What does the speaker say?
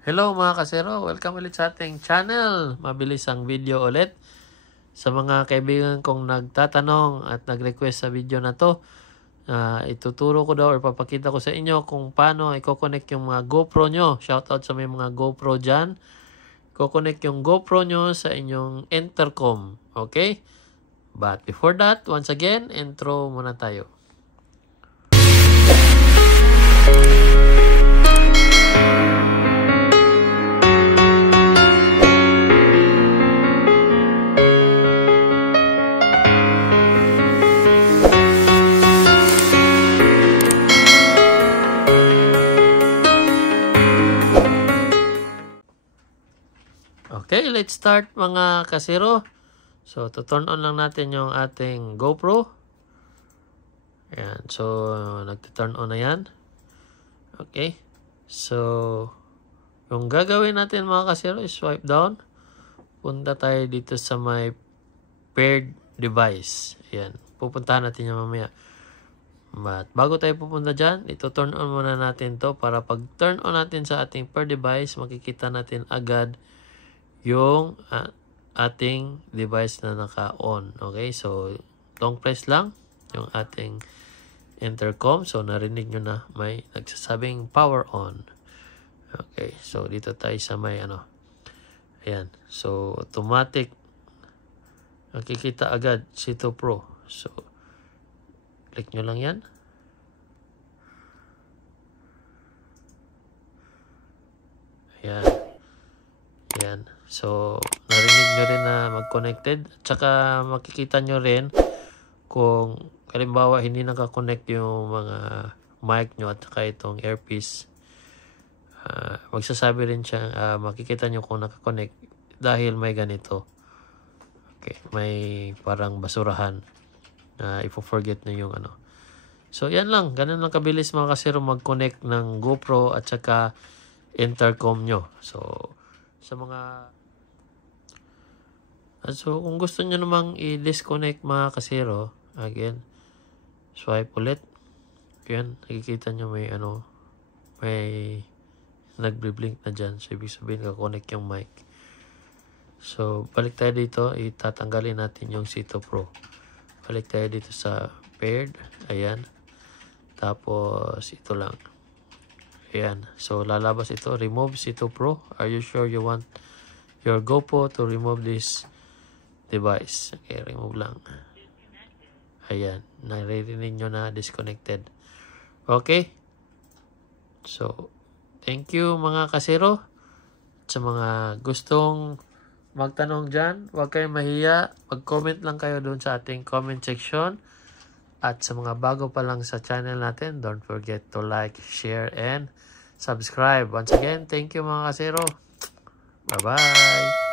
Hello mga kasero, welcome ulit sa ating channel. Mabilis ang video ulit. Sa mga kaibigan kong nagtatanong at nag-request sa video na to, ituturo ko daw or papakita ko sa inyo kung paano i-connect yung mga GoPro nyo. Shoutout sa may mga GoPro dyan. I-connect yung GoPro nyo sa inyong intercom. Okay? But before that, once again, intro muna tayo. Okay, let's start mga kasero. So, to turn on lang natin yung ating GoPro. Ayan. So, nag-turn on na yan. Okay. So, yung gagawin natin mga kasero is swipe down. Punta tayo dito sa my paired device. Ayan. Pupuntahan natin yung mamaya. But, bago tayo pupunta dyan, ito turn on muna natin to para pag turn on natin sa ating paired device, makikita natin agad yung ating device na naka-on. Okay, so long press lang yung ating intercom. So narinig nyo na may nagsasabing power on. Okay, so dito tayo sa may ayan, so automatic nakikita agad C2 Pro. So click nyo lang yan. Ayan. Ayan. So, narinig nyo rin na mag-connected. At saka makikita nyo rin kung halimbawa hindi naka-connect yung mga mic nyo at saka itong earpiece. Magsasabi rin siya, makikita nyo kung naka-connect dahil may ganito. Okay, may parang basurahan na ipo-forget nyo yung So, yan lang. Ganun lang kabilis mga kasero mag-connect ng GoPro at saka intercom nyo. So, sa mga kung gusto nyo namang i-disconnect mga kasero, again, swipe ulit. Yan, nakikita nyo may may nagbi-blink na dyan. So, ibig sabihin ka-connect yung mic. So, balik tayo dito. Itatanggalin natin yung C2 Pro. Balik tayo dito sa paired. Ayan. Tapos, ito lang. Ayan. So, lalabas ito. Remove C2 Pro. Are you sure you want your GoPro to remove this device? Okay, remove lang. Ayan. Naririnig nyo na disconnected. Okay. So, thank you mga kasero. Sa mga gustong magtanong dyan, huwag kayong mahiya. Mag-comment lang kayo dun sa ating comment section. At sa mga bago pa lang sa channel natin, don't forget to like, share, and subscribe. Once again, thank you mga kasero. Bye-bye!